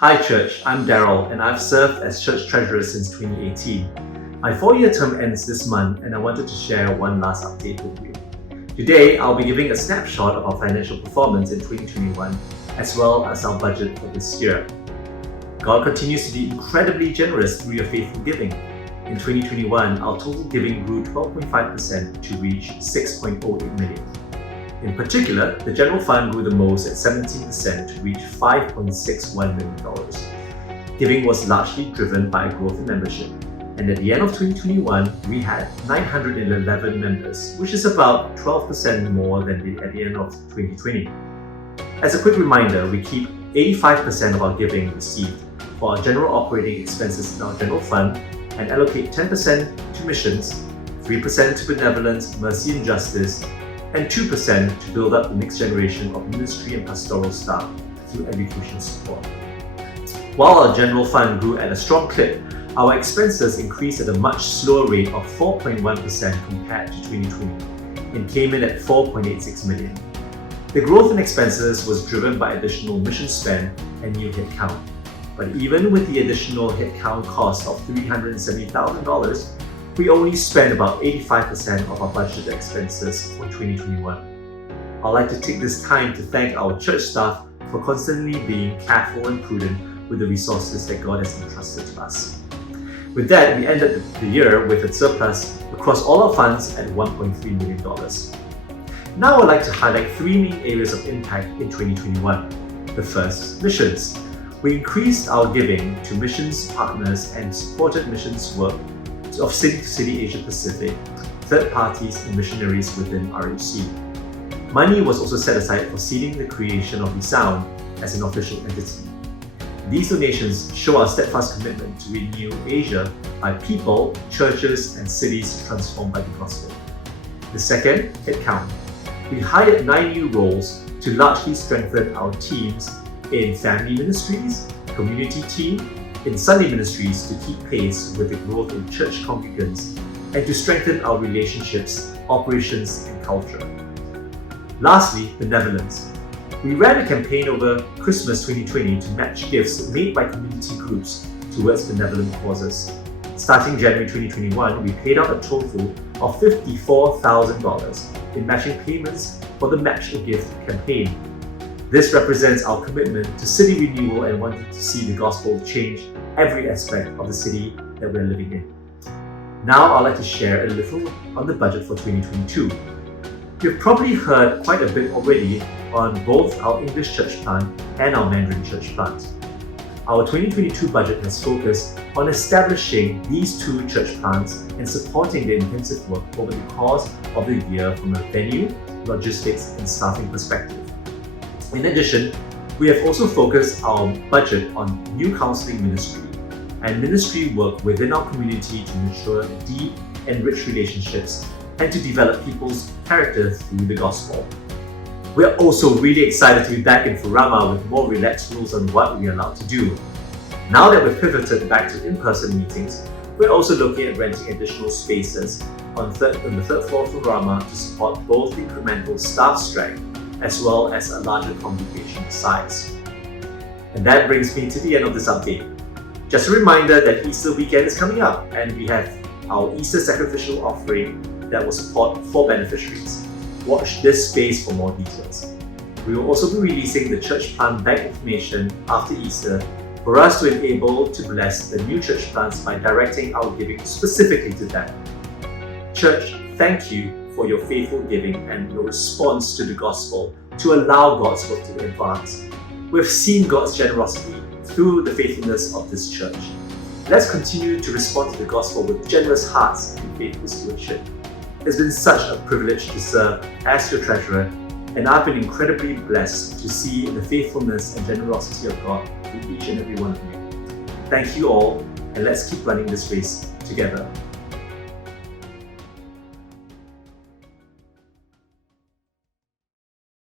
Hi Church, I'm Darrell and I've served as Church Treasurer since 2018. My 4-year term ends this month and I wanted to share one last update with you. Today, I'll be giving a snapshot of our financial performance in 2021 as well as our budget for this year. God continues to be incredibly generous through your faithful giving. In 2021, our total giving grew 12.5% to reach $6.08 million. In particular, the General Fund grew the most at 17% to reach $5.61 million. Giving was largely driven by growth in membership, and at the end of 2021, we had 911 members, which is about 12% more than at the end of 2020. As a quick reminder, we keep 85% of our giving received for our general operating expenses in our General Fund and allocate 10% to missions, 3% to benevolence, mercy and justice, and 2% to build up the next generation of ministry and pastoral staff through education support. While our General Fund grew at a strong clip, our expenses increased at a much slower rate of 4.1% compared to 2020 and came in at $4.86 million. The growth in expenses was driven by additional mission spend and new headcount. But even with the additional headcount cost of $370,000, we only spent about 85% of our budgeted expenses for 2021. I'd like to take this time to thank our church staff for constantly being careful and prudent with the resources that God has entrusted to us. With that, we ended the year with a surplus across all our funds at $1.3 million. Now I'd like to highlight 3 main areas of impact in 2021. The first, missions. We increased our giving to missions partners and supported missions work of City to City Asia Pacific, third parties and missionaries within RHC. Money was also set aside for seeding the creation of Resound as an official entity. These donations show our steadfast commitment to renew Asia by people, churches and cities transformed by the gospel. The second, headcount. We hired 9 new roles to largely strengthen our teams in family ministries, community team, in Sunday ministries to keep pace with the growth in church congregants and to strengthen our relationships, operations and culture. Lastly, benevolence. We ran a campaign over Christmas 2020 to match gifts made by community groups towards benevolent causes. Starting January 2021, we paid out a total of $54,000 in matching payments for the Match a Gift campaign. This represents our commitment to city renewal and wanting to see the gospel change every aspect of the city that we're living in. Now I'd like to share a little on the budget for 2022. You've probably heard quite a bit already on both our English church plant and our Mandarin church plant. Our 2022 budget has focused on establishing these 2 church plants and supporting the intensive work over the course of the year from a venue, logistics and staffing perspective. In addition, we have also focused our budget on new counseling ministry and ministry work within our community to ensure deep and rich relationships and to develop people's character through the gospel. We're also really excited to be back in Furama with more relaxed rules on what we're allowed to do. Now that we've pivoted back to in-person meetings, we're also looking at renting additional spaces on the 3rd floor of Furama to support both incremental staff strength as well as a larger congregation size. And that brings me to the end of this update. Just a reminder that Easter weekend is coming up and we have our Easter sacrificial offering that will support 4 beneficiaries. Watch this space for more details. We will also be releasing the church plant bank information after Easter for us to enable to bless the new church plants by directing our giving specifically to them. Church, thank you for your faithful giving and your response to the gospel to allow God's work to advance. We've seen God's generosity through the faithfulness of this church. Let's continue to respond to the gospel with generous hearts and faithful stewardship. It's been such a privilege to serve as your treasurer, and I've been incredibly blessed to see the faithfulness and generosity of God through each and every one of you. Thank you all, and let's keep running this race together.